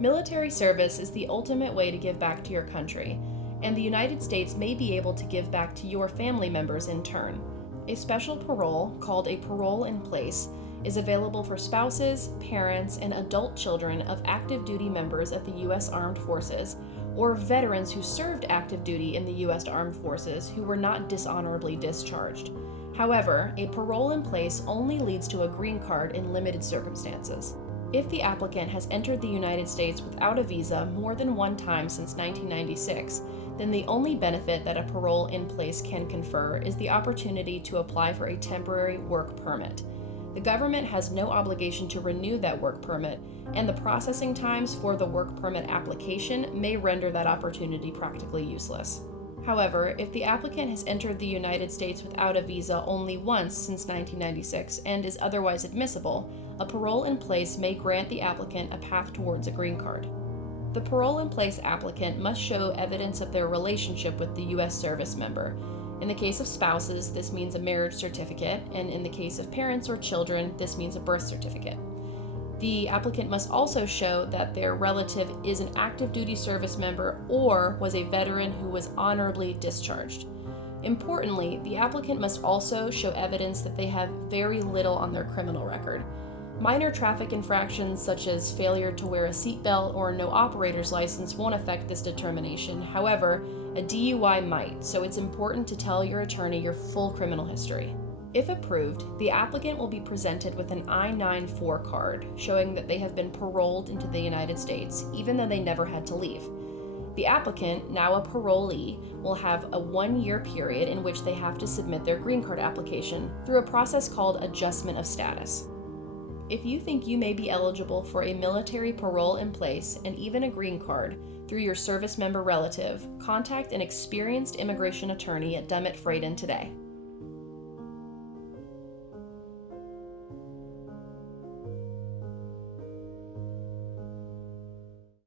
Military service is the ultimate way to give back to your country, and the United States may be able to give back to your family members in turn. A special parole, called a parole in place, is available for spouses, parents, and adult children of active duty members of the U.S. Armed Forces, or veterans who served active duty in the U.S. Armed Forces who were not dishonorably discharged. However, a parole in place only leads to a green card in limited circumstances. If the applicant has entered the United States without a visa more than one time since 1996, then the only benefit that a parole in place can confer is the opportunity to apply for a temporary work permit. The government has no obligation to renew that work permit, and the processing times for the work permit application may render that opportunity practically useless. However, if the applicant has entered the United States without a visa only once since 1996 and is otherwise admissible, a parole in place may grant the applicant a path towards a green card. The parole in place applicant must show evidence of their relationship with the U.S. service member. In the case of spouses, this means a marriage certificate, and in the case of parents or children, this means a birth certificate. The applicant must also show that their relative is an active duty service member or was a veteran who was honorably discharged. Importantly, the applicant must also show evidence that they have very little on their criminal record. Minor traffic infractions such as failure to wear a seatbelt or no operator's license won't affect this determination. However, a DUI might, so it's important to tell your attorney your full criminal history. If approved, the applicant will be presented with an I-94 card showing that they have been paroled into the United States, even though they never had to leave. The applicant, now a parolee, will have a 1-year period in which they have to submit their green card application through a process called adjustment of status. If you think you may be eligible for a military parole in place and even a green card through your service member relative, contact an experienced immigration attorney at Dummit Fradin today.